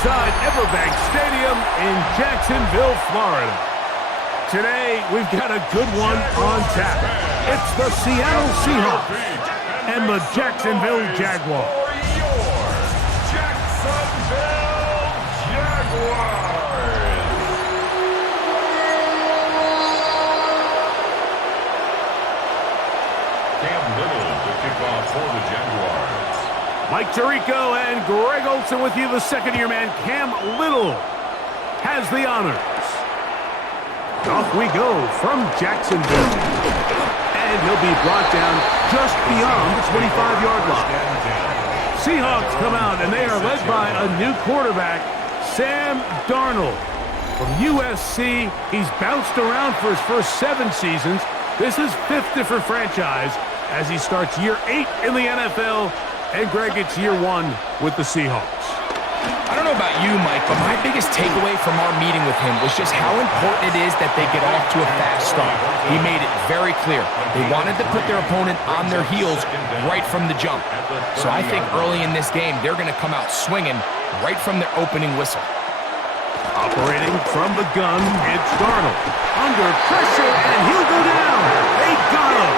inside Everbank Stadium in Jacksonville, Florida. Today, we've got a good one on tap. It's the Seattle Seahawks and the Jacksonville Jaguars. Jacksonville Jaguars. Cam Little to kick off for the Jaguars. Mike Tirico and Greg Olson with you. The second-year man, Cam Little, has the honors. Off we go from Jacksonville. And he'll be brought down just beyond the 25-yard line. Seahawks come out, and they are led by a new quarterback, Sam Darnold. From USC, he's bounced around for his first 7 seasons. This is 5th different franchise as he starts year 8 in the NFL. And Greg, it's year 1 with the Seahawks. I don't know about you, Mike, but my biggest takeaway from our meeting with him was just how important it is that they get off to a fast start. He made it very clear. They wanted to put their opponent on their heels right from the jump. So I think early in this game, they're going to come out swinging right from their opening whistle. Operating from the gun, it's Darnold. Under pressure, and he'll go down. They got him.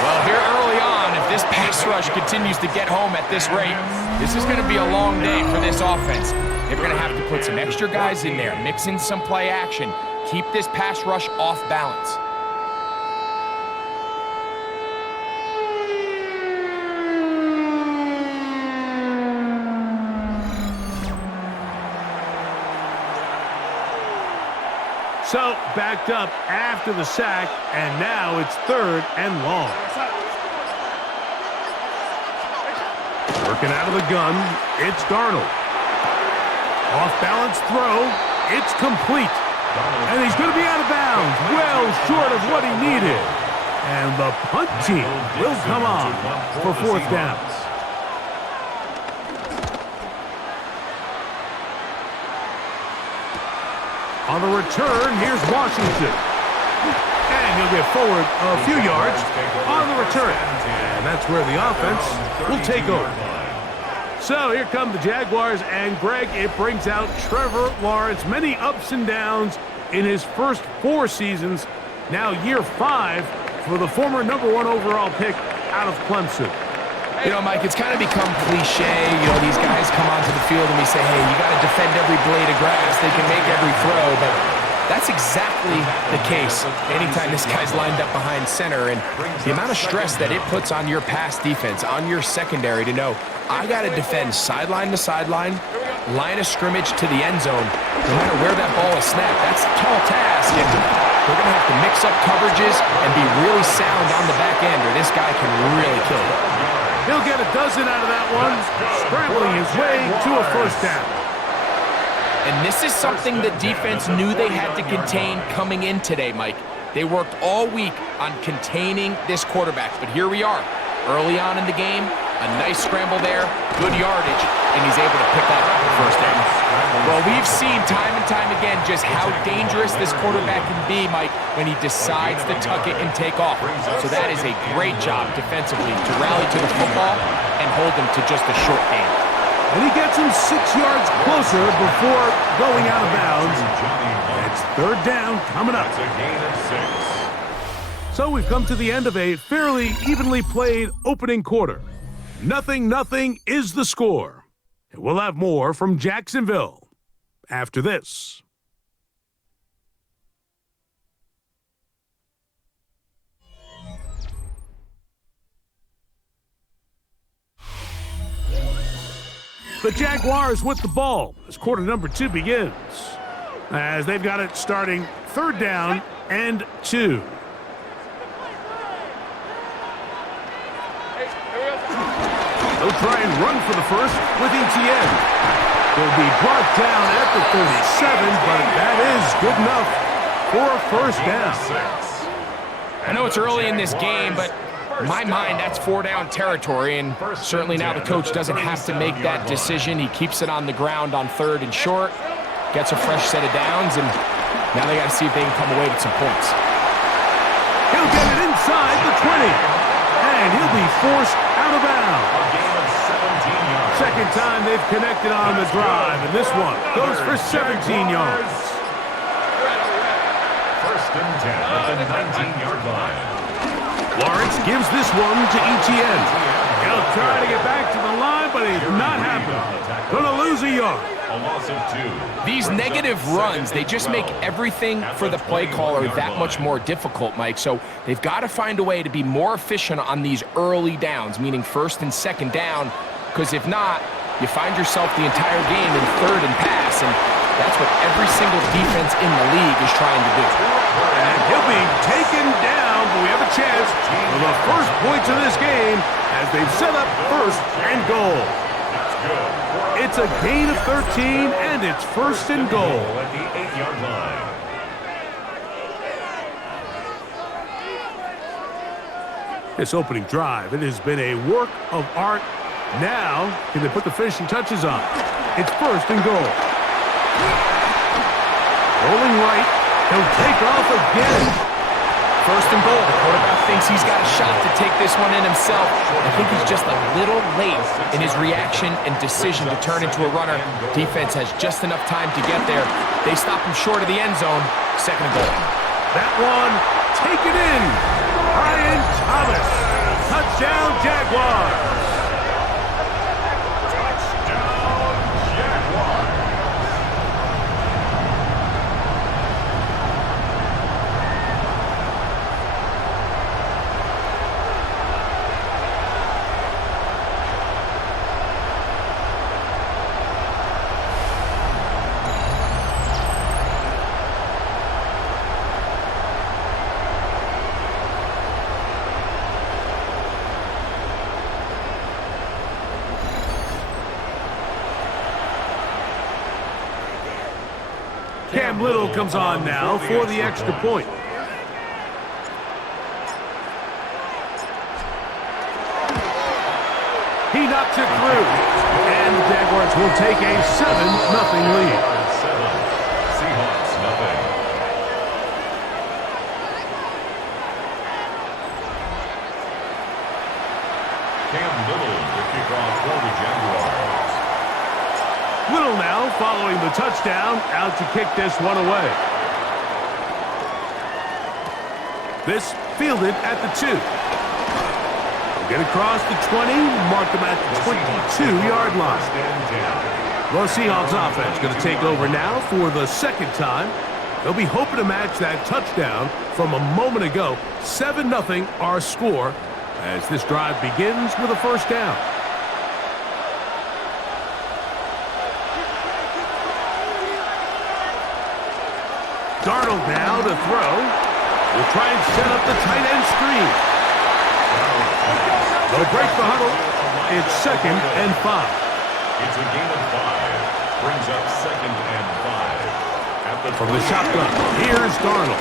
Well, here early on, if this pass rush continues to get home at this rate, this is going to be a long day for this offense. They're going to have to put some extra guys in there, mix in some play action, keep this pass rush off balance. So, backed up after the sack, and now it's 3rd and long. Working out of the gun, it's Darnold. Off-balance throw, it's complete. And he's going to be out of bounds, well short of what he needed. And the punt team will come on for 4th down. On the return, here's Washington. And he'll get forward a few yards on the return. And that's where the offense will take over. So here come the Jaguars, and Greg, it brings out Trevor Lawrence. Many ups and downs in his first 4 seasons. Now year 5 for the former #1 overall pick out of Clemson. You know, Mike, it's kind of become cliche. You know, these guys come onto the field and we say, hey, you got to defend every blade of grass. They can make every throw, but that's exactly the case anytime this guy's lined up behind center. And the amount of stress that it puts on your pass defense, on your secondary to know, I got to defend sideline to sideline, line of scrimmage to the end zone, no matter where that ball is snapped. That's a tall task, and they're going to have to mix up coverages and be really sound on the back end, or this guy can really kill it. He'll get a dozen out of that one, scrambling his way to a 1st down. And this is something the defense knew they had to contain coming in today, Mike. They worked all week on containing this quarterback, but here we are. Early on in the game, a nice scramble there, good yardage, and he's able to pick up the 1st down. Well, we've seen time and time again just how dangerous this quarterback can be, Mike, when he decides to tuck it and take off. So that is a great job defensively to rally to the football and hold him to just a short gain. And he gets him 6 yards closer before going out of bounds. It's 3rd down coming up. So we've come to the end of a fairly evenly played opening quarter. 0-0 is the score. And we'll have more from Jacksonville after this. The Jaguars with the ball as quarter number 2 begins. As they've got it starting 3rd down and 2. They'll try and run for the first with ETN. They'll be brought down at the 37, but that is good enough for a 1st down. I know it's early in this game, but in my mind, that's 4-down territory, and certainly now the coach doesn't have to make that decision. He keeps it on the ground on 3rd and short, gets a fresh set of downs, and now they got to see if they can come away with some points. He'll get it inside the 20, and he'll be forced out of bounds. 2nd second time they've connected on the drive, and this one goes for 17 yards. First and 10 at the 19-yard line. Lawrence gives this one to Etienne. He'll try to get back to the line, but he's not happening. Gonna lose a yard. A loss of 2. These negative runs, they just make everything for the play caller that much more difficult, Mike. So they've got to find a way to be more efficient on these early downs, meaning first and second down, because if not, you find yourself the entire game in third and pass, and that's what every single defense in the league is trying to do. And he'll be taken down, but we have a chance for the first points of this game as they've set up first and goal. It's a gain of 13, and it's first and goal. At the 8-yard line. This opening drive, it has been a work of art. Now, can they put the finishing touches on? It's first and goal. Rolling right, he'll take off again. First and goal. The quarterback thinks he's got a shot to take this one in himself. I think he's just a little late in his reaction and decision to turn into a runner. Defense has just enough time to get there. They stop him short of the end zone. Second and goal. That one, taken in. Brian Thomas. Touchdown, Jaguars. Cam Little comes on now for the extra point. He knocks it through, and the Jaguars will take a 7-0 lead. 7. Seahawks, nothing. Cam Little, the kickoff for the Jaguars. Little now following the touchdown, out to kick this one away. This fielded at the 2. They'll get across the 20, mark them at the 22-yard line. The Seahawks offense going to take over now for the second time. They'll be hoping to match that touchdown from a moment ago. 7-0 our score as this drive begins with a first down. Darnold now to throw. Will try and set up the tight end screen. They'll break the huddle. It's 2nd and 5. It's a gain of 5. Brings up 2nd and 5. From the shotgun, here's Darnold.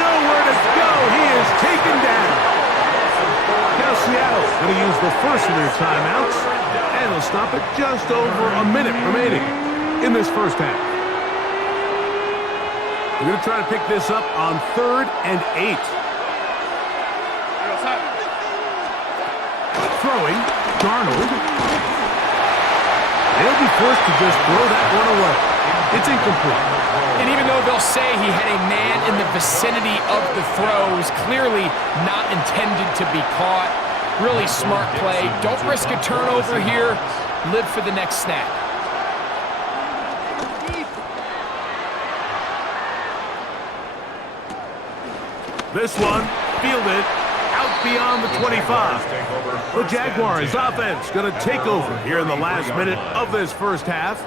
Nowhere to go. He is taken down. Now Seattle's going to use the first of their timeouts, and they'll stop it just over a minute remaining in this first half. We're going to try to pick this up on 3rd and 8. Throwing, Darnold. They'll be forced to just throw that one away. It's incomplete. And even though they'll say he had a man in the vicinity of the throw, it was clearly not intended to be caught. Really smart play. Don't risk a turnover here. Live for the next snap. This one fielded out beyond the 25. The Jaguars offense going to take over here in the last minute of this first half.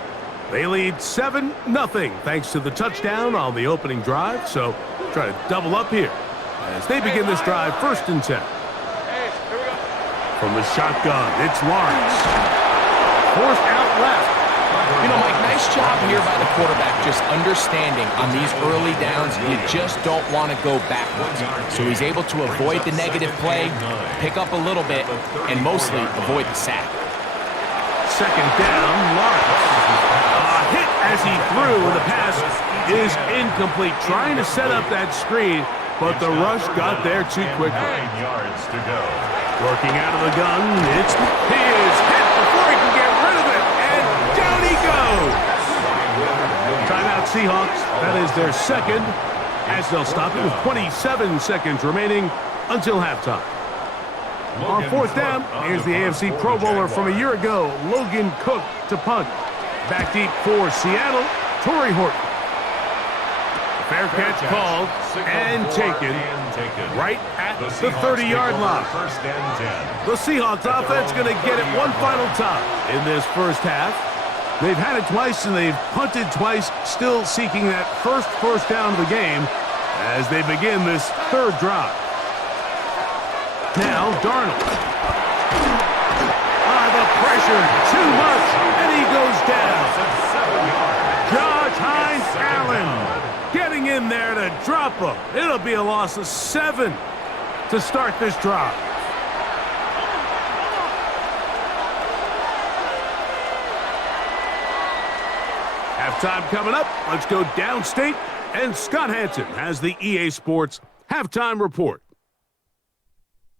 They lead 7-0 thanks to the touchdown on the opening drive. So try to double up here as they begin this drive 1st and 10. From the shotgun, it's Lawrence. Forced out left. You know, Mike, nice job here by the quarterback, just understanding on these early downs, you just don't want to go backwards. So he's able to avoid the negative play, pick up a little bit, and mostly avoid the sack. 2nd down, Lawrence. A hit as he threw, and the pass is incomplete. Trying to set up that screen, but the rush got there too quickly. 9 yards to go. Working out of the gun, he is hit before he can get rid of it, and down he goes. Timeout Seahawks, that is their second, as they'll stop it with 27 seconds remaining until halftime. On fourth down, here's the AFC Pro Bowler from a year ago, Logan Cook to punt. Back deep for Seattle, Torrey Horton. Fair catch called and taken right at the 30-yard line. First and 10. The Seahawks offense going to get it one final time in this first half. They've had it twice and they've punted twice, still seeking that first down of the game as they begin this third drive. Now, Darnold. The pressure, too much, and he goes down. Josh Hines Allen getting in there to drop him. It'll be a loss of 7 to start this drive. Halftime coming up. Let's go downstate, and Scott Hanson has the EA Sports Halftime Report.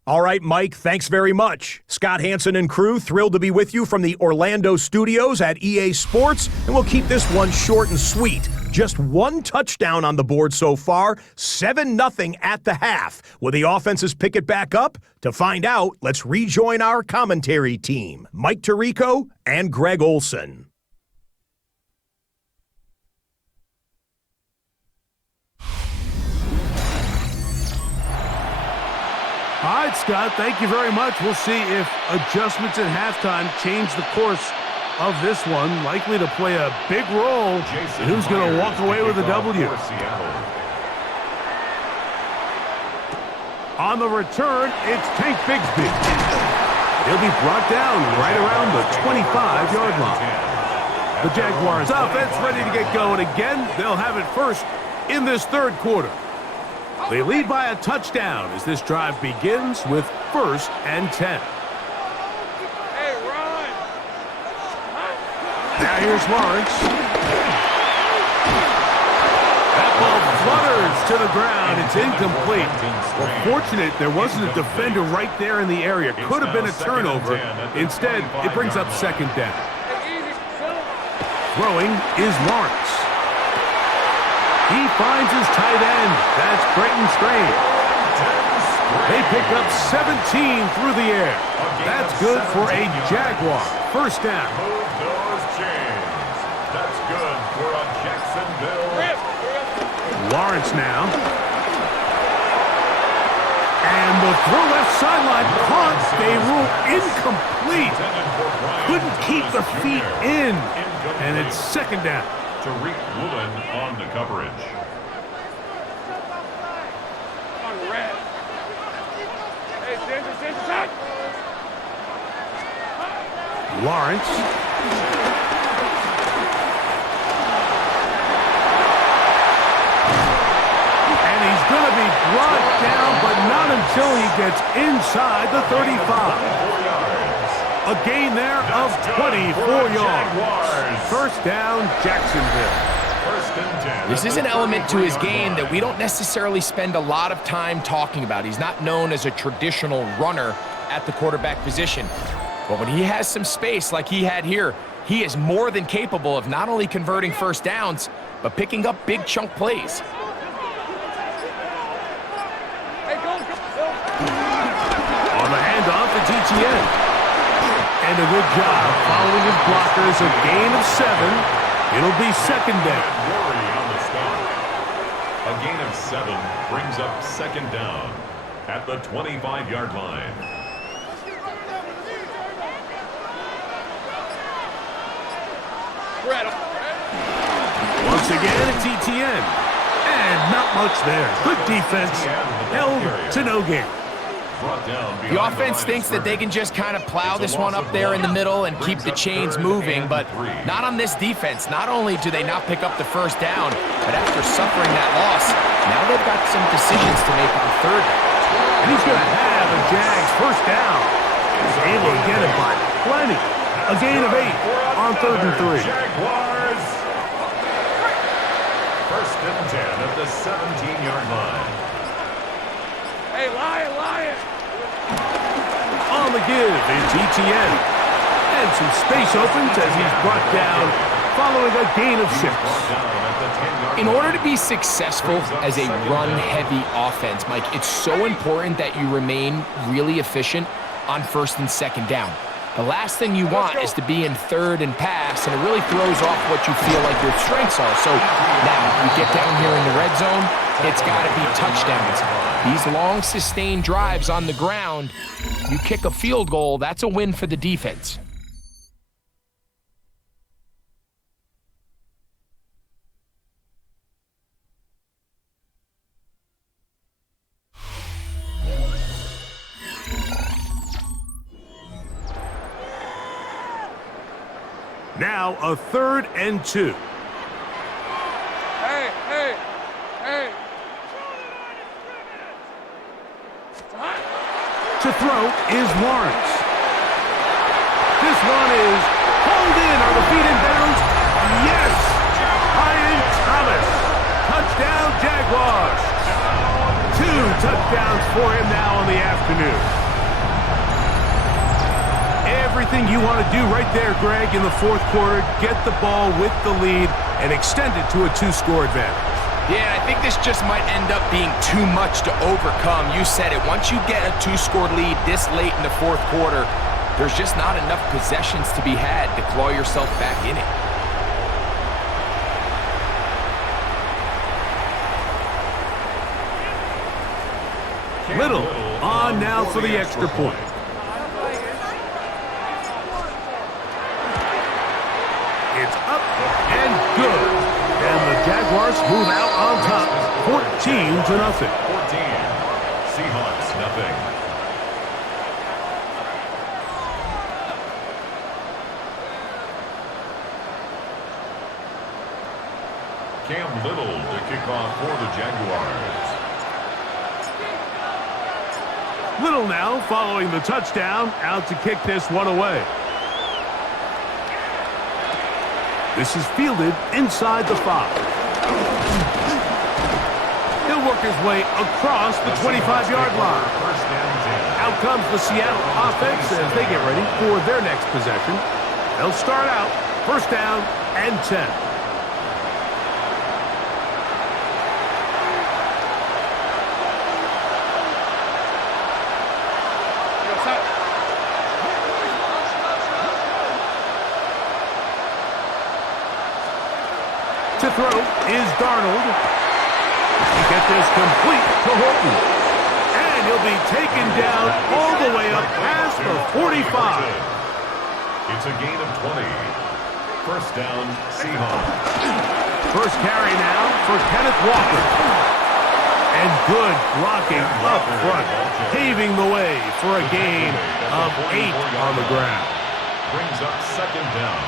All right, Mike, thanks very much. Scott Hanson and crew, thrilled to be with you from the Orlando studios at EA Sports, and we'll keep this one short and sweet. Just one touchdown on the board so far, 7-0 at the half. Will the offenses pick it back up? To find out, let's rejoin our commentary team, Mike Tirico and Greg Olson. All right, Scott, thank you very much. We'll see if adjustments at halftime change the course of this one. Likely to play a big role. Who's going to walk away with a W? On the return, it's Tank Bigsby. He'll be brought down right around the 25-yard line. The Jaguars offense ready to get going again. They'll have it first in this third quarter. They lead by a touchdown as this drive begins with 1st and 10. Hey, Ron! Now here's Lawrence. That ball flutters to the ground. It's incomplete. Well, fortunate there wasn't a defender right there in the area. Could have been a turnover. Instead, it brings up 2nd down. Throwing is Lawrence. He finds his tight end. That's Brenton Strange. They pick up 17 through the air. That's good for a Jaguar. 1st down. Move those chains. That's good for a Jacksonville. Lawrence now. And the throw left sideline caught. They rule incomplete. Couldn't keep the feet in. And it's 2nd down. Tariq Woolen on the coverage. On red. Hey, Ginger, touch! Lawrence. And he's going to be brought down, but not until he gets inside the 35. A gain there of 24 yards. 1st down, Jacksonville. 1st and 10. This is an element to his game that we don't necessarily spend a lot of time talking about. He's not known as a traditional runner at the quarterback position. But when he has some space like he had here, he is more than capable of not only converting 1st downs, but picking up big chunk plays. Hey, go! On the handoff, it's ETN. And a good job following his blockers. A gain of 7. It'll be 2nd down. Worry on the stop. A gain of 7 brings up 2nd down at the 25-yard line. Once again, it's ETN. And not much there. Good defense. Held to no gain. The offense thinks that they can just kind of plow this one up there in the middle and keep the chains moving, but not on this defense. Not only do they not pick up the 1st down, but after suffering that loss, now they've got some decisions to make on 3rd down. And he's going to have a Jags 1st down. He's able to get it by plenty. A gain of 8 on 3rd and 3. Jaguars. 1st and 10 at the 17-yard line. Hey, Lion. On the give, it's ETN. And some space opens as he's brought down following a gain of 6. In order to be successful as a run-heavy offense, Mike, it's so important that you remain really efficient on first and second down. The last thing you want is to be in third and pass, and it really throws off what you feel like your strengths are. So now you get down here in the red zone, it's got to be touchdowns. These long, sustained drives on the ground, you kick a field goal, that's a win for the defense. Now a 3rd and 2. Hey. To throw is Lawrence. This one is pulled in. Are the feet in bounds? Yes! Ryan Thomas. Touchdown, Jaguars. 2 touchdowns for him now on the afternoon. Everything you want to do right there, Greg, in the 4th quarter. Get the ball with the lead and extend it to a 2-score advantage. Yeah, I think this just might end up being too much to overcome. You said it. Once you get a 2-score lead this late in the 4th quarter, there's just not enough possessions to be had to claw yourself back in it. Little on now for the extra point. It's up and good. And the Jaguars move out on top, 14-0. 14. Seahawks, nothing. Cam Little to kick off for the Jaguars. Little now following the touchdown, out to kick this one away. This is fielded inside the 5. He'll work his way across the 25-yard line. Out comes the Seattle offense as they get ready for their next possession. They'll start out 1st down and 10. To throw is Darnold. He gets this complete to Horton. And he'll be taken down all the way up past the 45. It's a gain of 20. 1st down, Seahawks. First carry now for Kenneth Walker. And good blocking up front, paving the way for a gain of 8 on the ground. Brings up 2nd down.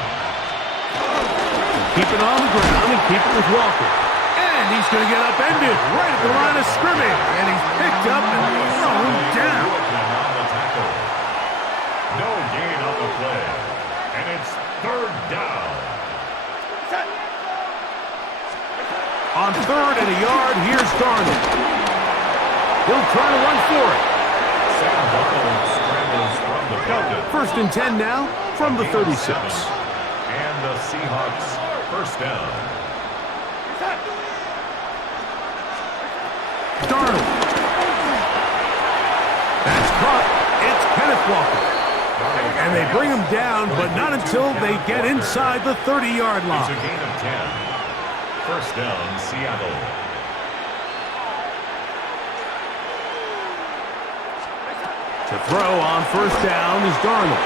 Keep it on the ground and keep it with Walker. And he's going to get upended right at the line of scrimmage. And he's picked up and thrown down. No gain on the play. And it's 3rd down. On 3rd and a yard, here's Darnold. He'll try to run for it. Sam Darnold scrambles from the pocket. 1st and 10 now from the 36. And the Seahawks 1st down. Darnold. That's caught. It's Kenneth Walker. And they bring him down, but not until they get inside the 30-yard line. It's a gain of 10. 1st down, Seattle. To throw on 1st down is Darnold.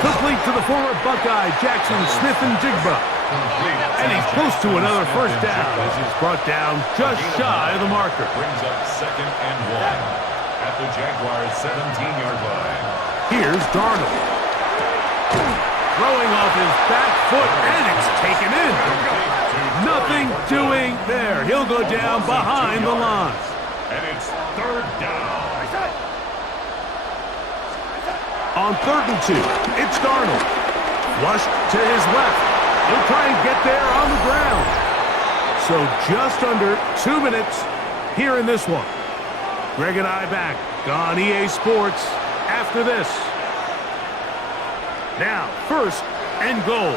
Complete to the former Buckeye, Jackson Smith-Njigba. And he's close to another 1st down as he's brought down just shy of the marker. Brings up 2nd and 1 at the Jaguars' 17-yard line. Here's Darnold. Throwing off his back foot, and it's taken in. Nothing doing there. He'll go down behind the line. And it's 3rd down. On 3rd and 2, it's Darnold. Flushed to his left. He'll try and get there on the ground. So just under 2 minutes here in this one. Greg and I back on EA Sports after this. Now, first and goal.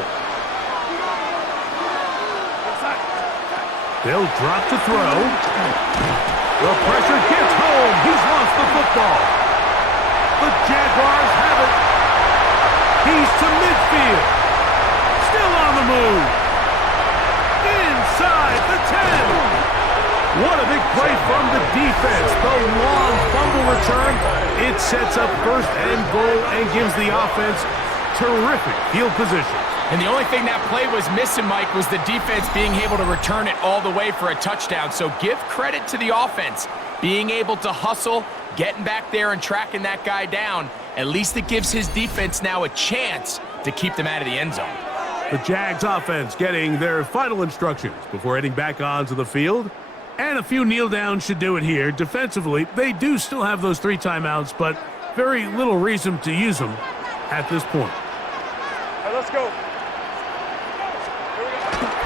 They'll drop to throw. The pressure gets home. He's lost the football. The Jaguars have it. He's to midfield. Still on the move. Inside the 10. What a big play from the defense. The long fumble return. It sets up first and goal and gives the offense terrific field position. And the only thing that play was missing, Mike, was the defense being able to return it all the way for a touchdown. So give credit to the offense. Being able to hustle, getting back there and tracking that guy down. At least it gives his defense now a chance to keep them out of the end zone. The Jags offense getting their final instructions before heading back onto the field. And a few kneel downs should do it here. Defensively, they do still have those 3 timeouts, but very little reason to use them at this point. All right, let's go.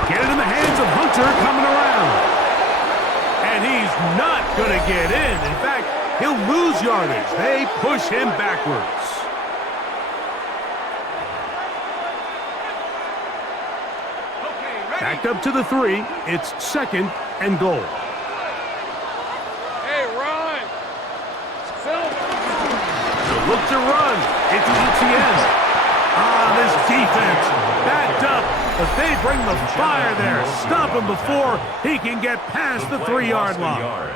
Get it in the hands of Hunter coming around. And he's not going to get in. In fact, he'll lose yardage. They push him backwards. Backed up to the 3. It's second and goal. Hey, run. Look to run. It's ETN. This defense backed up, but they bring the fire there. Stop him before he can get past the 3-yard line.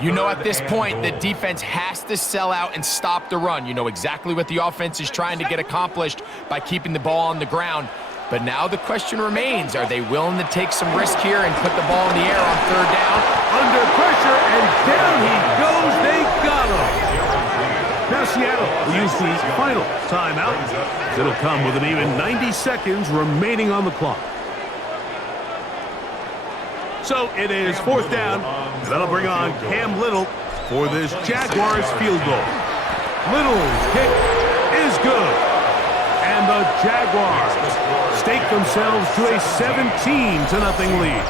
You know, at this point, the defense has to sell out and stop the run. You know exactly what the offense is trying to get accomplished by keeping the ball on the ground. But now the question remains, are they willing to take some risk here and put the ball in the air on 3rd down? Under pressure, and down he goes. They got him. Now Seattle will use the final timeout. It'll come with an even 90 seconds remaining on the clock. So it is 4th down. That'll bring on Cam Little for this Jaguars field goal. Little's kick is good. And the Jaguars stake themselves to a 17-0 lead.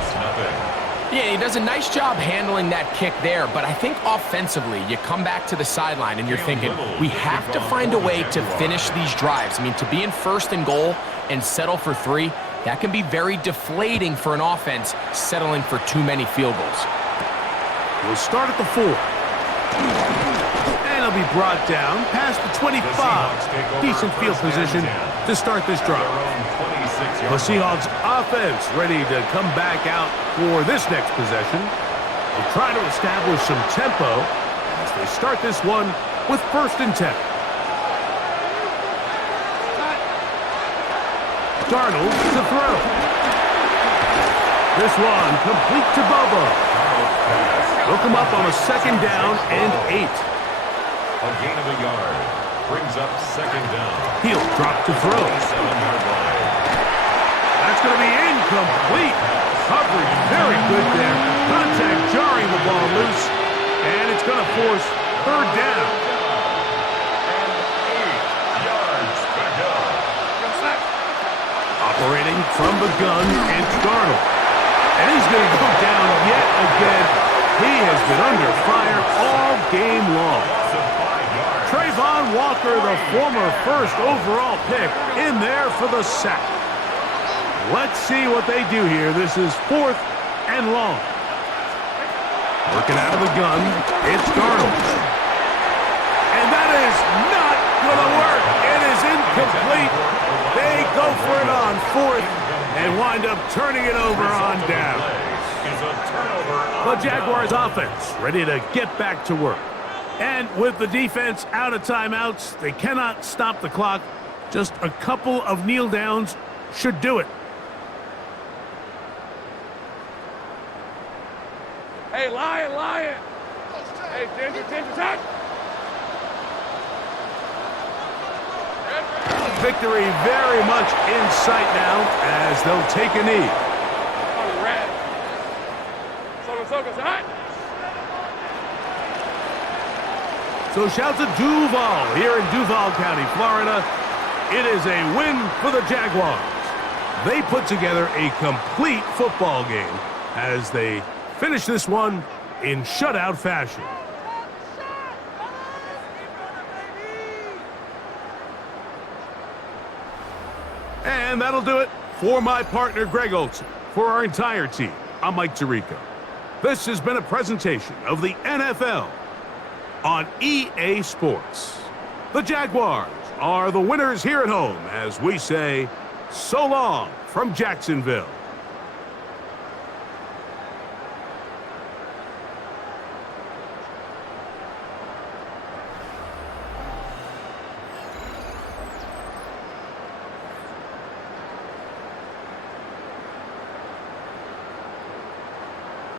Yeah, he does a nice job handling that kick there, but I think offensively, you come back to the sideline and you're thinking, we have to find a way to finish these drives. I mean, to be in 1st and goal and settle for 3, that can be very deflating for an offense settling for too many field goals. We'll start at the 4. And he'll be brought down past the 25. Decent field position to start this drive. The Seahawks offense ready to come back out for this next possession. They'll try to establish some tempo as they start this one with 1st and 10. Darnold to throw. This one complete to Bobo. They'll come up on a 2nd down and 8. A gain of a yard brings up 2nd down. He'll drop to throw. 7-yard line. That's going to be incomplete. Coverage very good there. Contact jarring the ball loose. And it's going to force 3rd down. And 8 yards to go. Operating from the gun, it's Darnold. And he's going to go down yet again. He has been under fire all game long. Trayvon Walker, the former 1st overall pick, in there for the sack. Let's see what they do here. This is 4th and long. Working out of the gun, it's Darnold. And that is not going to work. It is incomplete. They go for it on 4th and wind up turning it over on down. The Jaguars offense ready to get back to work. And with the defense out of timeouts, they cannot stop the clock. Just a couple of kneel downs should do it. Hey, Lion. Hey, Ginger, touch. Victory very much in sight now as they'll take a knee. On red. Soka, hot. So shout to Duval here in Duval County, Florida. It is a win for the Jaguars. They put together a complete football game as they finish this one in shutout fashion. And that'll do it for my partner, Greg Olson. For our entire team, I'm Mike Tirico. This has been a presentation of the NFL on EA Sports. The Jaguars are the winners here at home as we say, so long from Jacksonville.